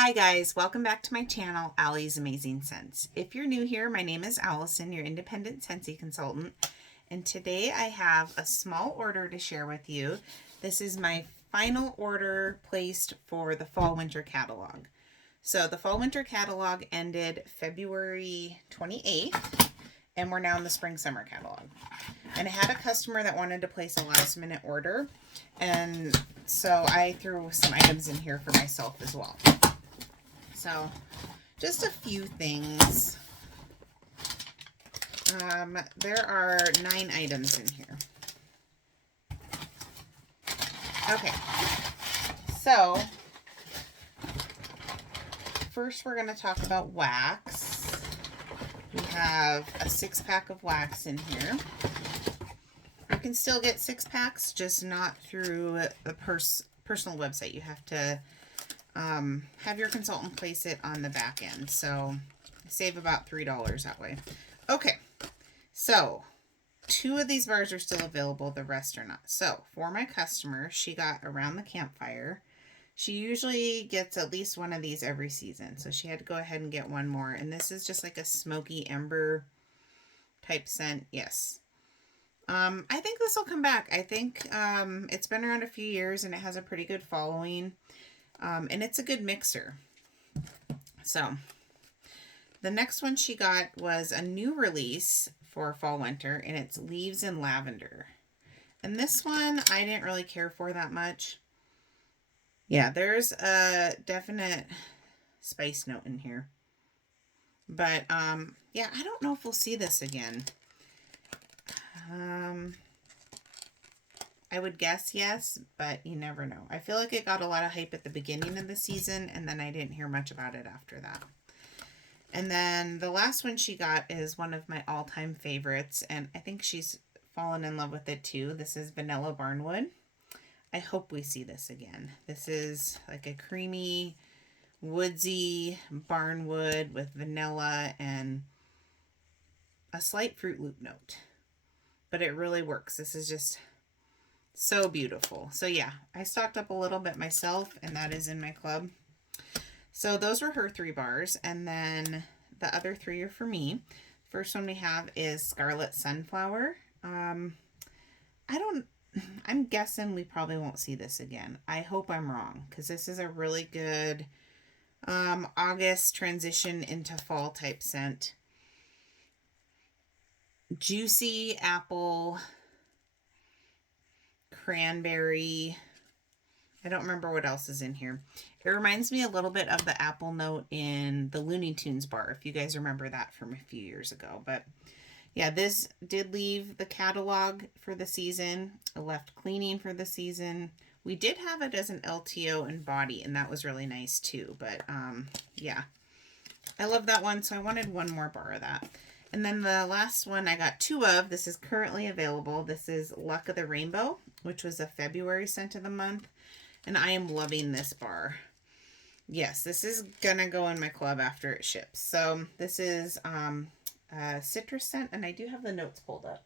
Hi guys, welcome back to my channel, Allie's Amazing Scents. If you're new here, my name is Allison, your independent Scentsy consultant, and today I have a small order to share with you. This is my final order placed for the Fall-Winter catalog. So the Fall-Winter catalog ended February 28th, and we're now in the Spring-Summer catalog. And I had a customer that wanted to place a last-minute order, and so I threw some items in here for myself as well. So, just a few things. There are 9 items in here. Okay, so first we're going to talk about wax. We have a 6-pack of wax in here. You can still get 6-packs, just not through the personal website. You have to have your consultant place it on the back end. So save about $3 that way. Okay, so 2 of these bars are still available, the rest are not. So for my customer, she got Around the Campfire. She usually gets at least one of these every season, so she had to go ahead and get one more. And this is just like a smoky ember type scent. Yes. I think this will come back. I think it's been around a few years and it has a pretty good following. And it's a good mixer. So the next one she got was a new release for Fall Winter, and it's Leaves and Lavender. And this one I didn't really care for that much. Yeah, there's a definite spice note in here. But yeah, I don't know if we'll see this again. I would guess yes, but you never know. I feel like it got a lot of hype at the beginning of the season, and then I didn't hear much about it after that. And then the last one she got is one of my all-time favorites, and I think she's fallen in love with it too. This is Vanilla Barnwood. I hope we see this again. This is like a creamy, woodsy barnwood with vanilla and a slight Fruit Loop note. But it really works. This is just so beautiful. So yeah, I stocked up a little bit myself, and that is in my club. So those were her 3 bars, and then the other 3 are for me. First one we have is Scarlet Sunflower. I'm guessing we probably won't see this again. I hope I'm wrong, because this is a really good August transition into fall type scent. Juicy apple, cranberry. I don't remember what else is in here. It reminds me a little bit of the apple note in the Looney Tunes bar, if you guys remember that from a few years ago. But yeah, this did leave the catalog for the season. It left cleaning for the season. We did have it as an LTO and body, and that was really nice too. But yeah, I love that one, so I wanted one more bar of that. And then the last one I got 2 of. This is currently available. This is Luck of the Rainbow, which was a February scent of the month. And I am loving this bar. Yes, this is going to go in my club after it ships. So this is a citrus scent, and I do have the notes pulled up.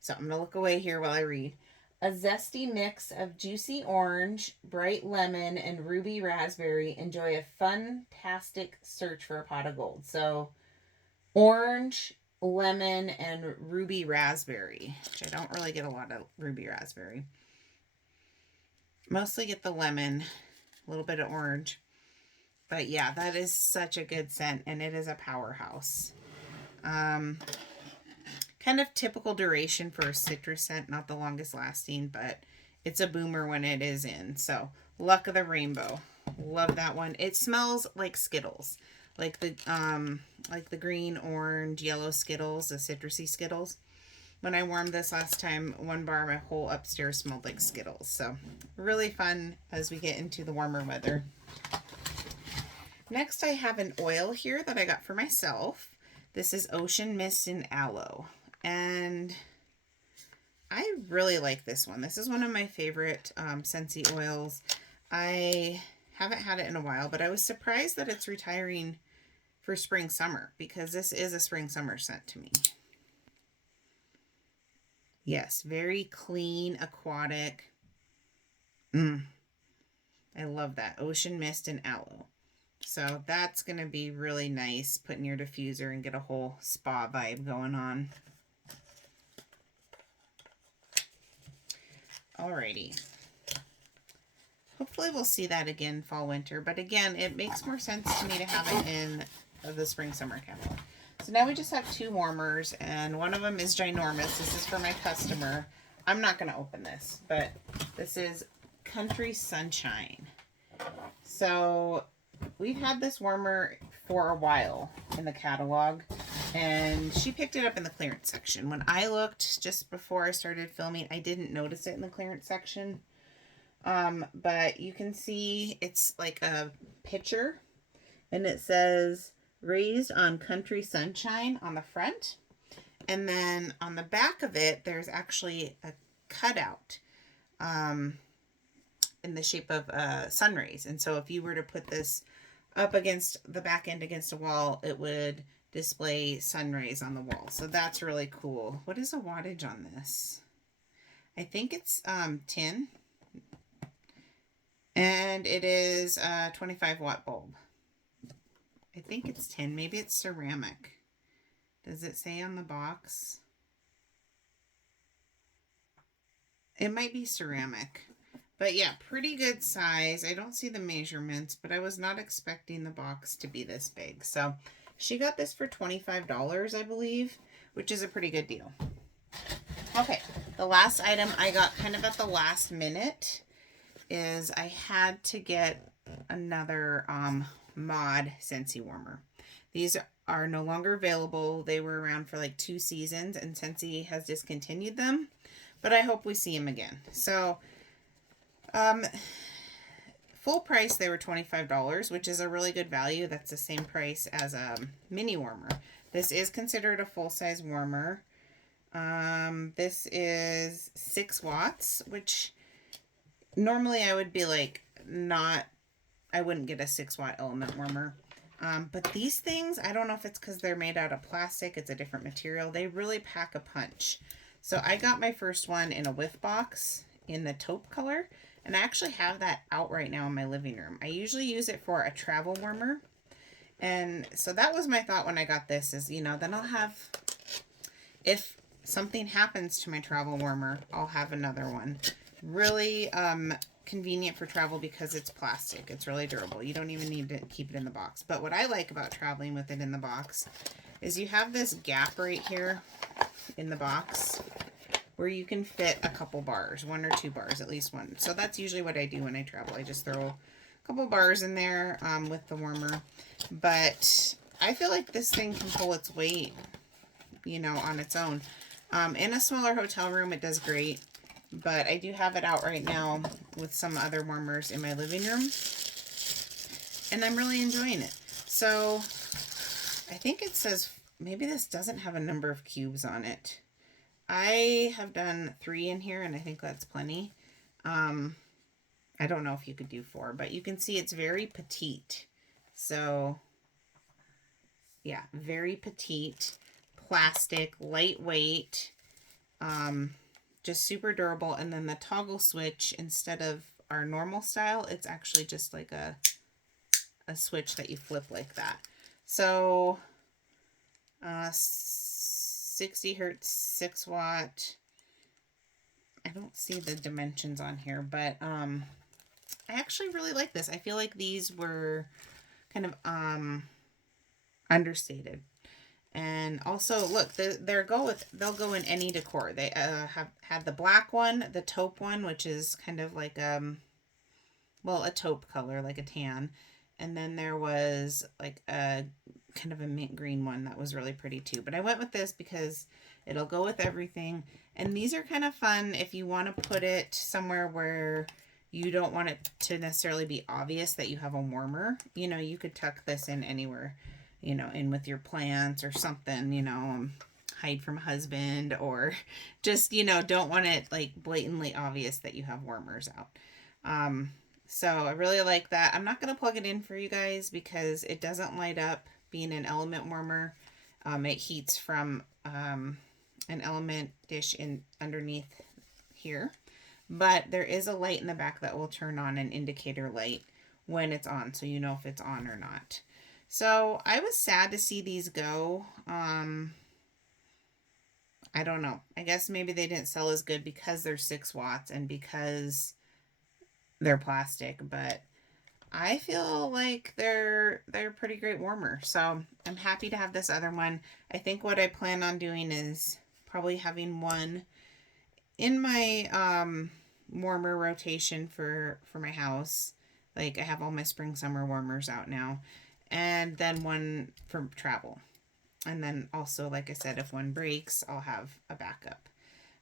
So I'm going to look away here while I read. A zesty mix of juicy orange, bright lemon, and ruby raspberry. Enjoy a fantastic search for a pot of gold. So orange, lemon, and ruby raspberry, which I don't really get a lot of ruby raspberry. Mostly get the lemon, a little bit of orange. But yeah, that is such a good scent, and it is a powerhouse. Kind of typical duration for a citrus scent, not the longest lasting, but it's a boomer when it is in. So, Luck of the Rainbow. Love that one. It smells like Skittles. Like the green, orange, yellow Skittles, the citrusy Skittles. When I warmed this last time, one bar, my whole upstairs smelled like Skittles. So really fun as we get into the warmer weather. Next, I have an oil here that I got for myself. This is Ocean Mist and Aloe. And I really like this one. This is one of my favorite Scentsy oils. I haven't had it in a while, but I was surprised that it's retiring for spring summer, because this is a spring summer scent to me. Yes, very clean, aquatic. I love that. Ocean Mist and Aloe. So that's going to be really nice. Put in your diffuser and get a whole spa vibe going on. Alrighty. Hopefully we'll see that again fall, winter. But again, it makes more sense to me to have it in the spring, summer catalog. So now we just have 2 warmers, and one of them is ginormous. This is for my customer. I'm not going to open this, but this is Country Sunshine. So we've had this warmer for a while in the catalog, and she picked it up in the clearance section. When I looked just before I started filming, I didn't notice it in the clearance section. But you can see it's like a picture, and it says raised on Country Sunshine on the front. And then on the back of it, there's actually a cutout in the shape of sun rays. And so if you were to put this up against the back end against a wall, it would display sun rays on the wall. So that's really cool. What is the wattage on this? I think it's 10. And it is a 25 watt bulb. I think it's 10. Maybe it's ceramic. Does it say on the box? It might be ceramic. But yeah, pretty good size. I don't see the measurements, but I was not expecting the box to be this big. So she got this for $25, I believe, which is a pretty good deal. Okay, the last item I got kind of at the last minute is I had to get another mod Scentsy warmer. These are no longer available. They were around for like 2 seasons, and Scentsy has discontinued them, but I hope we see them again. So full price they were $25, which is a really good value. That's the same price as a mini warmer. This is considered a full-size warmer. This is 6 watts, which normally I would be like, I wouldn't get a 6 watt element warmer. But these things, I don't know if it's because they're made out of plastic, it's a different material. They really pack a punch. So I got my first one in a whiff box in the taupe color, and I actually have that out right now in my living room. I usually use it for a travel warmer. And so that was my thought when I got this is, you know, then I'll have, if something happens to my travel warmer, I'll have another one. Really convenient for travel because it's plastic. It's really durable. You don't even need to keep it in the box. But what I like about traveling with it in the box is you have this gap right here in the box where you can fit a couple bars, 1 or 2 bars, at least one. So that's usually what I do when I travel. I just throw a couple bars in there with the warmer. But I feel like this thing can pull its weight, you know, on its own. In a smaller hotel room, it does great. But I do have it out right now with some other warmers in my living room. And I'm really enjoying it. So I think it says, maybe this doesn't have a number of cubes on it. I have done 3 in here, and I think that's plenty. I don't know if you could do 4, but you can see it's very petite. So yeah, very petite, plastic, lightweight, just super durable. And then the toggle switch, instead of our normal style, it's actually just like a switch that you flip like that. So 60 hertz, 6 watt. I don't see the dimensions on here, but I actually really like this. I feel like these were kind of understated. And also, look, they'll go in any decor. They have had the black one, the taupe one, which is kind of like well, a taupe color, like a tan. And then there was like a kind of a mint green one that was really pretty too. But I went with this because it'll go with everything. And these are kind of fun if you want to put it somewhere where you don't want it to necessarily be obvious that you have a warmer. You know, you could tuck this in anywhere, you know, in with your plants or something, you know, hide from husband, or just, you know, don't want it like blatantly obvious that you have warmers out. So I really like that. I'm not going to plug it in for you guys because it doesn't light up being an element warmer. It heats from an element dish in underneath here. but there is a light in the back that will turn on, an indicator light when it's on, so you know if it's on or not. So I was sad to see these go. I don't know. I guess maybe they didn't sell as good because they're 6 watts and because they're plastic, but I feel like they're pretty great warmer. So I'm happy to have this other one. I think what I plan on doing is probably having one in my warmer rotation for my house. Like I have all my spring summer warmers out now, and then one for travel. And then also, like I said, if one breaks, I'll have a backup.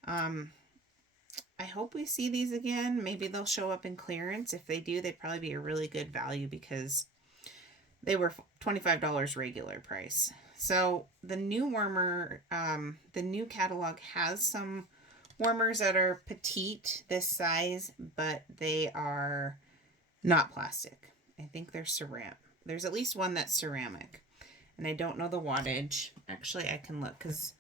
I hope we see these again. Maybe they'll show up in clearance. If they do, they'd probably be a really good value because they were $25 regular price. So the new warmer, the new catalog has some warmers that are petite, this size, but they are not plastic. I think they're ceramic. There's at least one that's ceramic. And I don't know the wattage. Actually, I can look because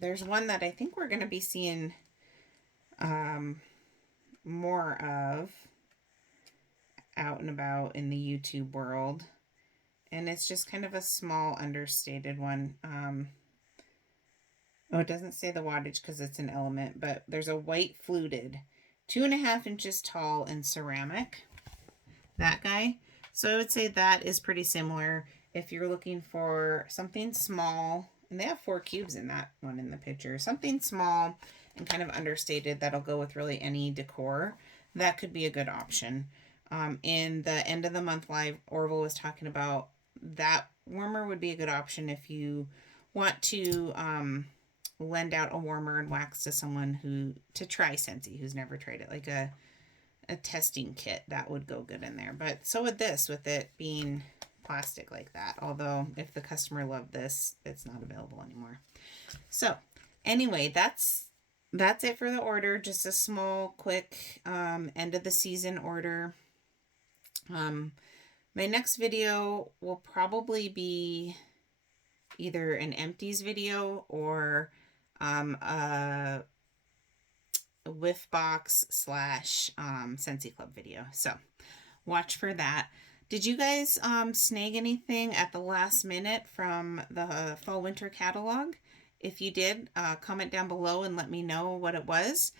there's one that I think we're going to be seeing more of out and about in the YouTube world. And it's just kind of a small, understated one. Oh, it doesn't say the wattage because it's an element, but there's a white fluted, 2.5 inches tall and ceramic. That guy. So I would say that is pretty similar if you're looking for something small. And they have 4 cubes in that one in the picture. Something small and kind of understated that'll go with really any decor. That could be a good option. In the end of the month live, Orville was talking about that warmer would be a good option if you want to lend out a warmer and wax to someone to try Scentsy, who's never tried it, like a testing kit. That would go good in there. But so would this, with it being plastic like that. Although if the customer loved this, it's not available anymore. So anyway, that's it for the order. Just a small, quick end of the season order. My next video will probably be either an empties video or a whiff box / Scentsy Club video. So watch for that. Did you guys snag anything at the last minute from the fall winter catalog? If you did, comment down below and let me know what it was.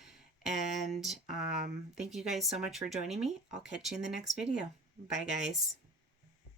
And thank you guys so much for joining me. I'll catch you in the next video. Bye, guys.